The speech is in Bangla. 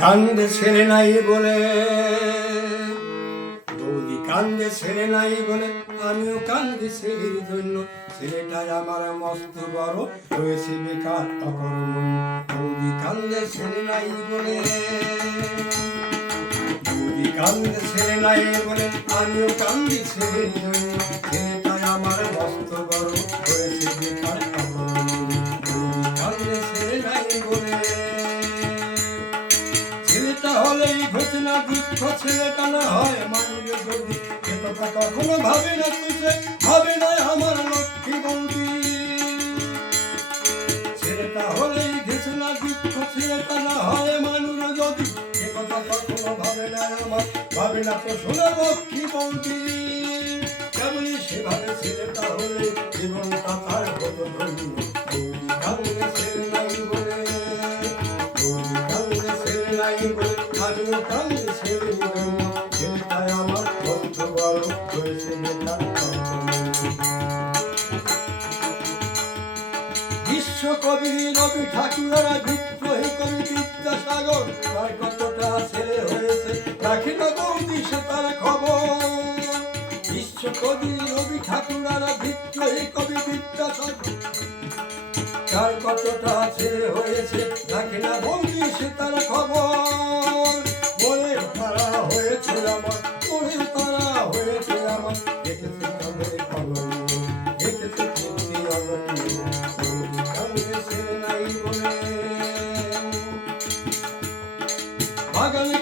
কান্দে ছেলে নাই বলে, বৌদি কান্দে ছেলে নাই বলে আমিও কান্দি ছেলের জন্য। ছেলেটাই আমার মস্ত বড় হয়েছে বেকার অকর্ম। বৌদি কান্দে ছেলে নাই বলে, বৌদি কান্দে ছেলে নাই বলে আমিও কান্দি ছেলের জন্য। ছেলেটাই আমার মস্ত বড় হয়েছে বেকার অকর্ম। বৌদি কান্দে ছেলে নাই বলে, ছেলেটা হলেই ঘটে না দুঃখ, ছেলেটা না হয় মানুষের যদি। এ কথা কখনো ভাবে না তুষে, ভাবে না আমার লক্ষ্মী বন্ধু। ছেলেটা হলেই ঘেছে না দুঃখ, ছেলেটা না হয় মানুষ যদি। এ কথা কখনো ভাবে না আমার, ভাবে না তো শোনা লক্ষ্মী বন্ধু। কেমনি সেভাবে ছেলেটা হলে জীবনটা তার হতো ধন্য। বৌদি কান্দে ছেলে নাই বলে, বৌদি কান্দে ছেলে নাই বলে আমিও কান্দে ছেলে জন্য। ছেলেটাই আমার কষ্ট বড় হয়েছে বেকার অকর্ম। বিশ্বকবি রবি ঠাকুরের বিদ্রোহী কবি বিদ্যাসাগর, তার কতটা ছেলে হয়েছে রাখি না বৌদি সে তার খবর। বিশ্বকবি রবি ঠাকুরের বিদ্রোহী কবি বিদ্যাসাগর, তার কতটা ছেলে হয়েছে রাখি না বৌদি সে তার খবর। বলে তারা হয়েছে আমার, বলে তারা হয়েছে আমার, দেখেছে তাদের খবর, দেখেছে কীর্তি অনন্য। বৌদি কান্দে ছেলে নাই বলে, বাগানে